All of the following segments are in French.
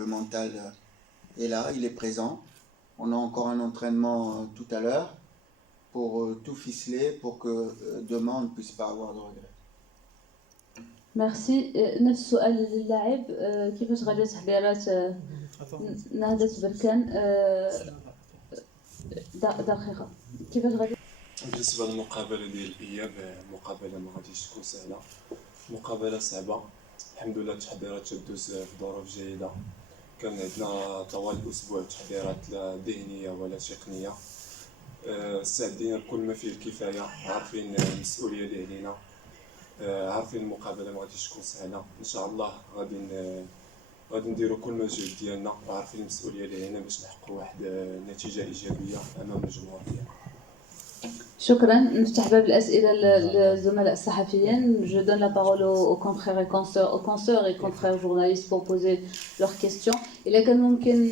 le mental est là, il est présent. On a encore un entraînement tout à l'heure pour tout ficeler pour que demain on ne puisse pas avoir de regrets. ميرسي. نفس السؤال للاعب، كيفاش غادي تحضيرات نهضة بركان دقيقة، كيفاش غادي؟ بالنسبة للمقابلة ديال الإياب، مقابلة ما غاديش تكون سهلة، مقابلة صعبة. الحمد لله التحضيرات تدوز في ظروف جيدة، كان عندنا طوال الأسبوع تحضيرات لا ذهنية ولا تقنية، استعدينا بكل ما فيه الكفاية، عارفين المسؤولية اللي علينا، عارفين المقابلة ما غاديش تكون سهلة. إن شاء الله غادي نديرو كل مجهود ديالنا، وعارفين المسؤولية اللي علينا باش نحققوا واحد نتيجة إيجابية أمام الجمهور ديالنا. شكرا. نفتح باب الأسئلة للزملاء الصحفيين. Je donne la parole aux confrères et confrères journalistes pour poser leurs questions. إلا كان ممكن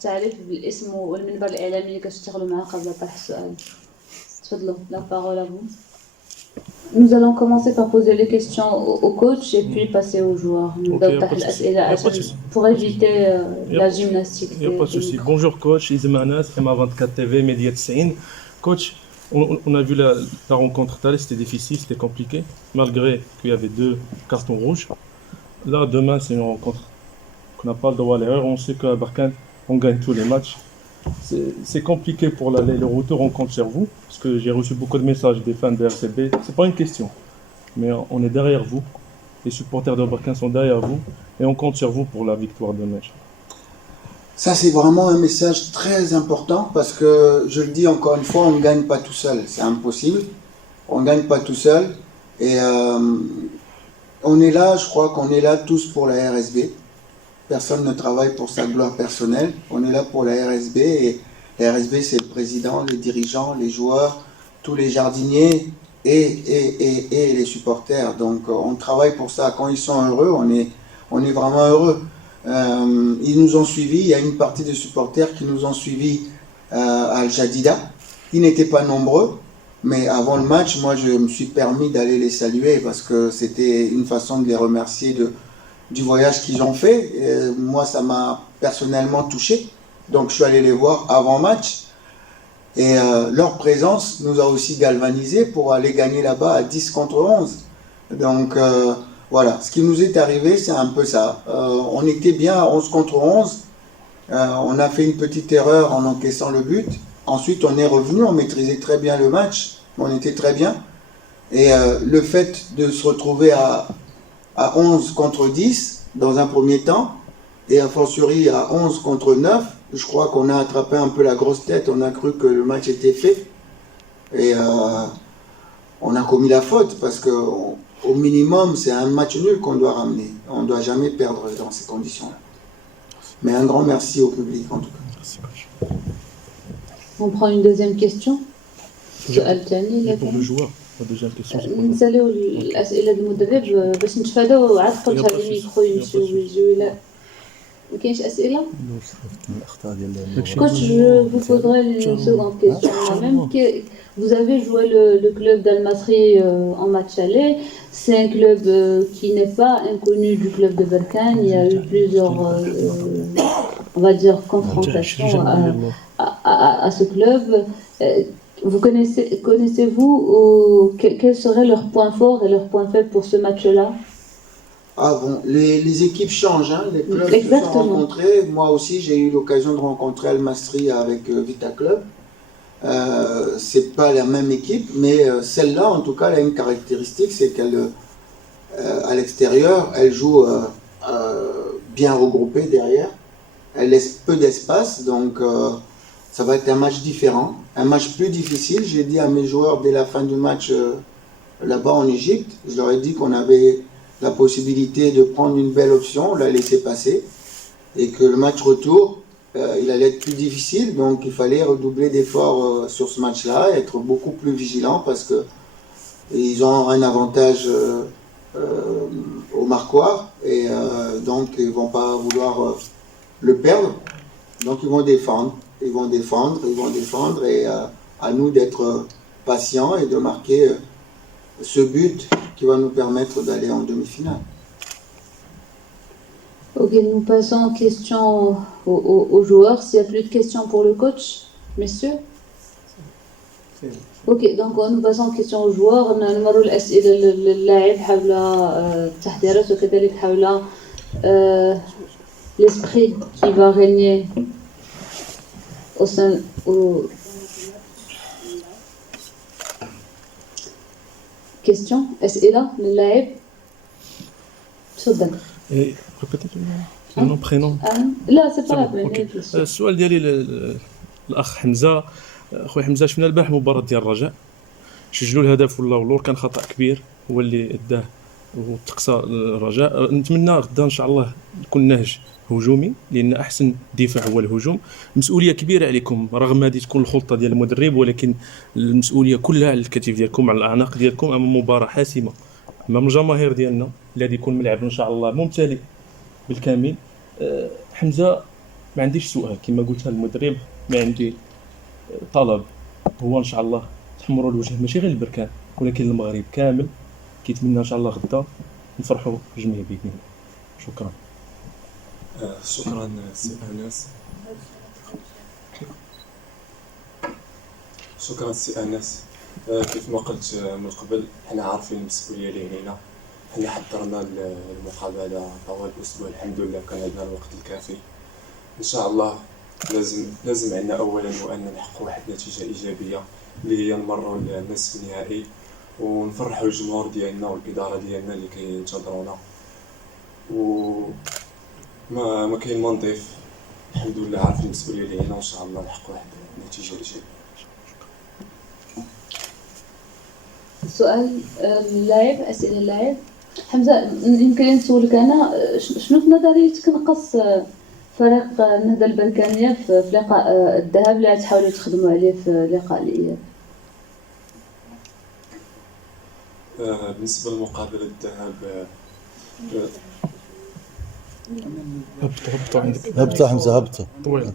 تعريف بالاسم والمنبر الإعلامي اللي كتشتغلوا معاه قبل طرح السؤال. تفضلوا، la parole à vous. Nous allons commencer par poser les questions au coach et puis passer aux joueurs. Pour éviter la gymnastique. Il n'y a pas de souci. Bonjour coach, Izem Anas, MA24 TV, Média 90. Coach, on a vu la rencontre tout à l'heure, c'était difficile, c'était compliqué, malgré qu'il y avait 2 cartons rouges. Là, demain, c'est une rencontre qu'on n'a pas le droit à l'erreur. On sait qu'à Barkhane, on gagne tous les matchs. C'est compliqué pour l'aller, le retour, on compte sur vous, parce que j'ai reçu beaucoup de messages des fans de RCB. C'est pas une question, mais on est derrière vous. Les supporters de Barkhane sont derrière vous, et on compte sur vous pour la victoire de match. Ça, c'est vraiment un message très important parce que, je le dis encore une fois, on ne gagne pas tout seul. C'est impossible. On ne gagne pas tout seul. Et on est là, je crois qu'on est là tous pour la RSB. Personne ne travaille pour sa gloire personnelle. On est là pour la RSB. Et la RSB, c'est le président, les dirigeants, les joueurs, tous les jardiniers et les supporters. Donc, on travaille pour ça. Quand ils sont heureux, on est vraiment heureux. Ils nous ont suivis, il y a une partie des supporters qui nous ont suivis à Al-Jadida. Ils n'étaient pas nombreux, mais avant le match, moi je me suis permis d'aller les saluer parce que c'était une façon de les remercier du voyage qu'ils ont fait. Et moi, ça m'a personnellement touché, donc je suis allé les voir avant match. Et leur présence nous a aussi galvanisés pour aller gagner là-bas à 10 contre 11. Donc voilà, ce qui nous est arrivé, c'est un peu ça. On était bien à 11 contre 11. On a fait une petite erreur en encaissant le but. Ensuite, on est revenu, on maîtrisait très bien le match. On était très bien. Et le fait de se retrouver à 11 contre 10 dans un premier temps, et a fortiori à 11 contre 9, je crois qu'on a attrapé un peu la grosse tête. On a cru que le match était fait. Et on a commis la faute parce que... Au minimum, c'est un match nul qu'on doit ramener. On ne doit jamais perdre dans ces conditions-là. Mais un grand merci au public, en tout cas. Merci, coach. On prend une deuxième question. Pour le joueur, la deuxième question, c'est quoi? نساليو الأسئلة المدرب باش نتفاداو عاد قلت هذا الميكرو يمشيو ويجيو. لا ما كاينش أسئلة. Coach, je vous poserai une seconde question moi-même. Vous avez joué le club d'Al-Masri en match aller. C'est un club qui n'est pas inconnu du club de Berkane. Il y a eu plusieurs, on va dire, confrontations à ce club. Vous connaissez-vous quels seraient leurs points forts et leurs points faibles pour ce match-là? Ah bon, les équipes changent, hein, les clubs se sont rencontrés. Moi aussi, j'ai eu l'occasion de rencontrer Al-Masri avec Vita Club. C'est pas la même équipe, mais celle-là, en tout cas, elle a une caractéristique, c'est qu'elle, à l'extérieur, elle joue bien regroupée derrière. Elle laisse peu d'espace, donc ça va être un match différent, un match plus difficile. J'ai dit à mes joueurs dès la fin du match là-bas en Égypte, je leur ai dit qu'on avait la possibilité de prendre une belle option, on l'a laissé passer, et que le match retour, il allait être plus difficile, donc il fallait redoubler d'efforts sur ce match-là, être beaucoup plus vigilant parce que ils ont un avantage au marquoir, et donc ils vont pas vouloir le perdre, donc ils vont défendre, et à nous d'être patients et de marquer ce but qui va nous permettre d'aller en demi-finale. Ok, nous passons aux questions aux joueurs. S'il n'y a plus de questions pour le coach, messieurs. Ok, donc nous passons aux questions aux joueurs. نمروا الأسئلة للاعب حول التحضيرات وكذلك حول l'esprit qui va régner au sein questions أسئلة للاعب تفضل. ريبيتي نو برينون. لا سي با السؤال ديالي الاخ حمزه. خويا حمزه، شفنا البارح المباراه ديال الرجاء، سجلوا الهدف ولا اللور كان خطا كبير هو اللي اداه وتقصى الرجاء. نتمنى غدا ان شاء الله يكون نهج هجومي، لان احسن دفاع هو الهجوم. مسؤوليه كبيره عليكم رغم هذه تكون الخلطه ديال المدرب، ولكن المسؤوليه كلها على الكتف ديالكم، على الاعناق ديالكم امام مباراه حاسمه امام الجماهير ديالنا اللي غادي يكون ملعب ان شاء الله ممتلئ بالكامل. حمزه، ما عنديش سؤال كما قلت للمدرب، ما عندي طلب، هو ان شاء الله تحمروا الوجه ماشي غير البركان ولكن المغرب كامل كيتمنى ان شاء الله غدا نفرحوا الجميع باذن الله. شكرا. شكرا سي انس. شكرا سي انس. كيف ما قلت من قبل، حنا عارفين المسؤوليه اللي علينا، حنا حضرنا المقابله طوال الاسبوع، الحمد لله كان عندنا الوقت الكافي. ان شاء الله لازم عندنا اولا وان نحقق واحد النتيجه ايجابيه اللي هي نمروا للنصف النهائي ونفرحوا الجمهور ديالنا والاداره ديالنا اللي كينتظرونا. و ما كاين ما نضيف، الحمد لله عارفين المسؤوليه اللي علينا، وان شاء الله نحقق واحد النتيجه ايجابيه. سؤال اللاعب، أسئلة اللاعب. حمزة، يمكن نسولك أنا، شنو في نظريتك نقص فريق النهضة البركانية في لقاء الذهاب اللي تحاولوا تخدموا عليه في لقاء الإياب؟ بالنسبه لمقابله الذهاب، هبطوا عندك. هبطة حمزة هبطة. طويل.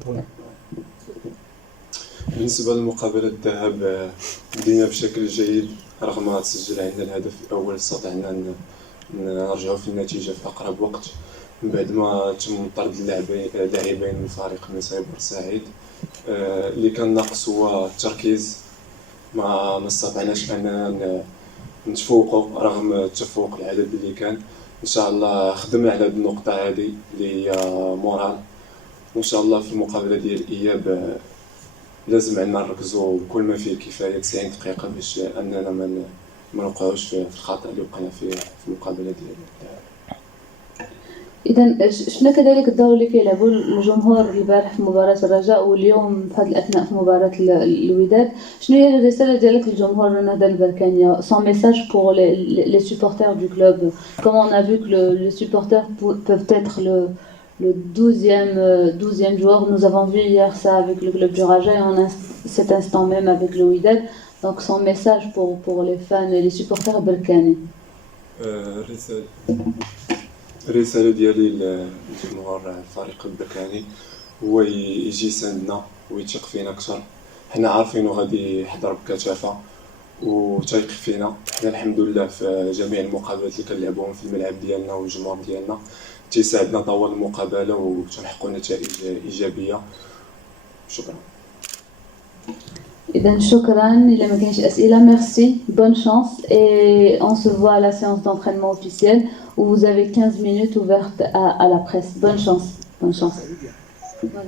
بالنسبه لمقابله الذهاب بدينا بشكل جيد، رغم تسجل عندنا الهدف الاول استطعنا نرجعوا في النتيجه في اقرب وقت من بعد ما تم طرد اللاعبين من فريق نصيب بورسعيد. اللي كان ناقص هو التركيز، ما استطعناش اننا نتفوقوا رغم التفوق العدد اللي كان. ان شاء الله خدمنا على هذه النقطه هذه اللي هي مورال، وان شاء الله في المقابله ديال الاياب لازم عندنا نركزوا بكل ما فيه الكفايه 90 دقيقه باش اننا ما نوقعوش في الخطا اللي وقعنا في المقابله ديال إذا شفنا كذلك الدور اللي كيلعبوا الجمهور البارح في مباراة الرجاء واليوم في هذه الأثناء في مباراة الوداد. شنو هي الرسالة ديالك للجمهور النهضة البركانية؟ son message pour les supporters du club. Comme on a vu que les supporters peuvent être le 12e joueur. Nous avons vu hier ça avec le club du Raja et en cet instant même avec le Wydad. Donc son message pour les fans et les supporters بركاني. الرسالة ديالي للجمهور الفريق البركاني هو يجي يساندنا ويثق فينا أكثر. حنا عارفينو غادي يحضر بكثافة وتيق فينا. حنا الحمد لله في جميع المقابلات اللي كنلعبوهم في الملعب ديالنا والجمهور ديالنا تيساعدنا طوال المقابلة وتنحققوا نتائج إيجابية. شكرا. إذا شكرا. إلا ما كاينش أسئلة، merci, bonne chance et on se voit à la séance d'entraînement officielle où vous avez 15 minutes ouvertes à la presse. Bonne chance. Bonne chance. Voilà.